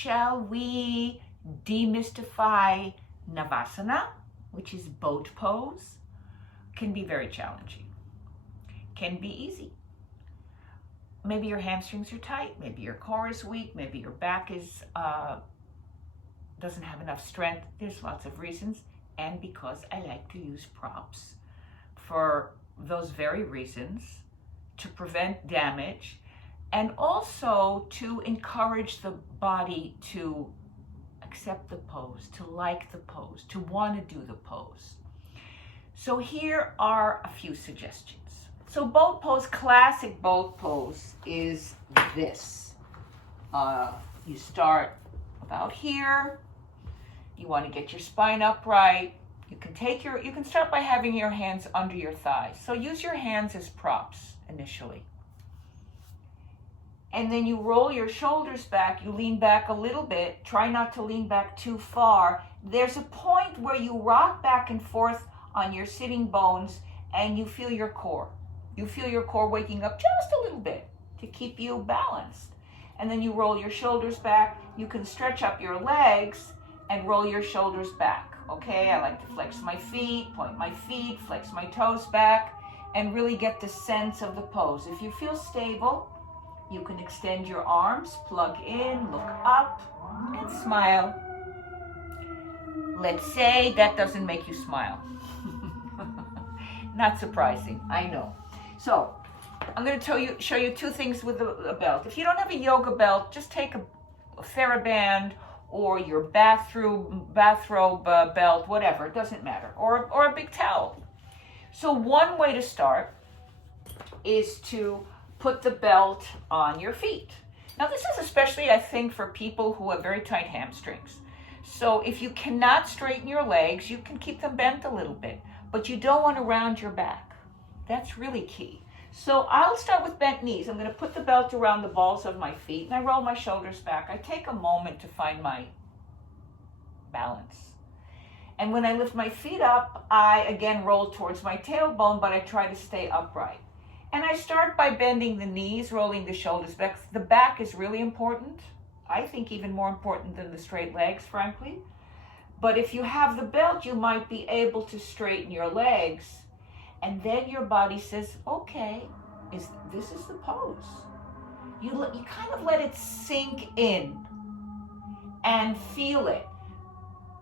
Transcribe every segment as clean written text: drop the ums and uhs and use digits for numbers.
shall we demystify Navasana, which is boat pose? Can be very challenging. Can be easy. Maybe your hamstrings are tight, maybe your core is weak, maybe your back is doesn't have enough strength. There's lots of reasons, and because I like to use props for those very reasons, to prevent damage, and also to encourage the body to accept the pose, to like the pose, to want to do the pose. So here are a few suggestions. So boat pose, classic boat pose is this. You start about here. You want to get your spine upright. You can start by having your hands under your thighs. So use your hands as props initially. And then you roll your shoulders back, you lean back a little bit, try not to lean back too far. There's a point where you rock back and forth on your sitting bones and you feel your core. You feel your core waking up just a little bit to keep you balanced. And then you roll your shoulders back. You can stretch up your legs and roll your shoulders back. Okay, I like to flex my feet, point my feet, flex my toes back, and really get the sense of the pose. If you feel stable, you can extend your arms, plug in, look up, and smile. Let's say that doesn't make you smile. Not surprising, I know. So, I'm going to show you two things with a belt. If you don't have a yoga belt, just take a TheraBand or your bathrobe belt, whatever, it doesn't matter, or a big towel. So one way to start is to put the belt on your feet. Now this is especially, I think, for people who have very tight hamstrings. So if you cannot straighten your legs, you can keep them bent a little bit, but you don't want to round your back. That's really key. So I'll start with bent knees. I'm going to put the belt around the balls of my feet and I roll my shoulders back. I take a moment to find my balance. And when I lift my feet up, I again roll towards my tailbone, but I try to stay upright. And I start by bending the knees, rolling the shoulders back. The back is really important. I think even more important than the straight legs, frankly. But if you have the belt, you might be able to straighten your legs. And then your body says, okay, this is the pose. You kind of let it sink in and feel it.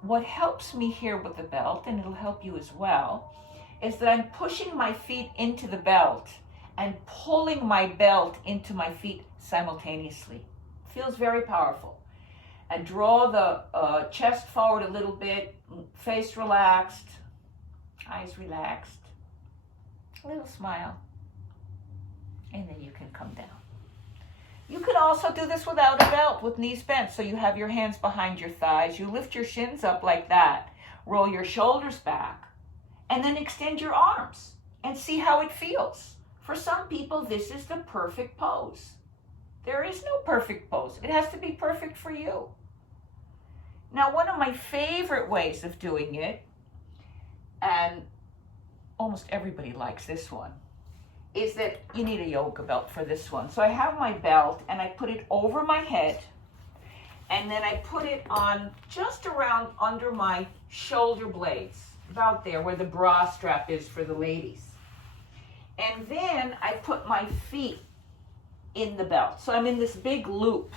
What helps me here with the belt, and it'll help you as well, is that I'm pushing my feet into the belt and pulling my belt into my feet simultaneously. Feels very powerful. And draw the chest forward a little bit, face relaxed, eyes relaxed. A little smile, and then you can come down. You can also do this without a belt, with knees bent, so you have your hands behind your thighs. You lift your shins up like that, roll your shoulders back, and then extend your arms and see how it feels. For some people, this is the perfect pose. There is no perfect pose. It has to be perfect for you. Now, one of my favorite ways of doing it, and almost everybody likes this one, is that you need a yoga belt for this one. So I have my belt and I put it over my head and then I put it on just around under my shoulder blades, about there where the bra strap is for the ladies. And then I put my feet in the belt. So I'm in this big loop.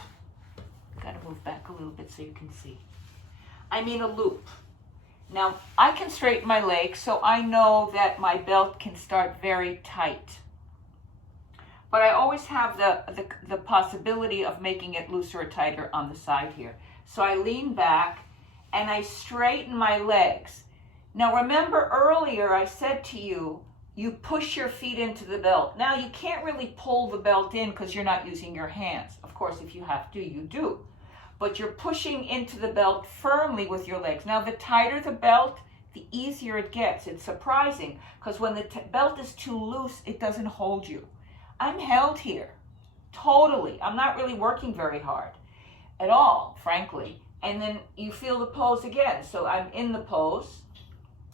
Got to move back a little bit so you can see. I'm in a loop. Now, I can straighten my legs, so I know that my belt can start very tight. But I always have the possibility of making it looser or tighter on the side here. So I lean back and I straighten my legs. Now, remember earlier I said to you, you push your feet into the belt. Now, you can't really pull the belt in because you're not using your hands. Of course, if you have to, you do. But you're pushing into the belt firmly with your legs. Now, the tighter the belt, the easier it gets. It's surprising because when the belt is too loose, it doesn't hold you. I'm held here, totally. I'm not really working very hard at all, frankly. And then you feel the pose again. So I'm in the pose.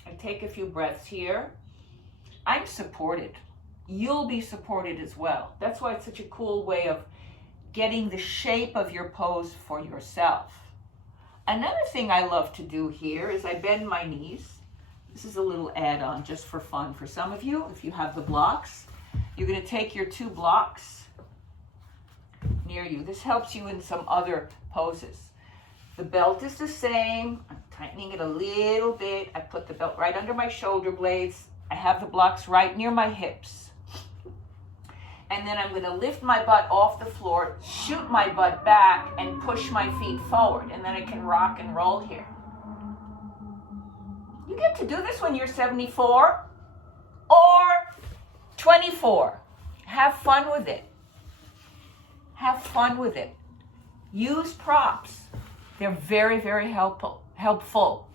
I take a few breaths here. I'm supported. You'll be supported as well. That's why it's such a cool way of getting the shape of your pose for yourself. Another thing I love to do here is I bend my knees. This is a little add-on just for fun for some of you. If you have the blocks, you're going to take your 2 blocks near you. This helps you in some other poses. The belt is the same. I'm tightening it a little bit. I put the belt right under my shoulder blades. I have the blocks right near my hips. And then I'm going to lift my butt off the floor, shoot my butt back, and push my feet forward. And then I can rock and roll here. You get to do this when you're 74 or 24. Have fun with it. Have fun with it. Use props. They're very, very helpful.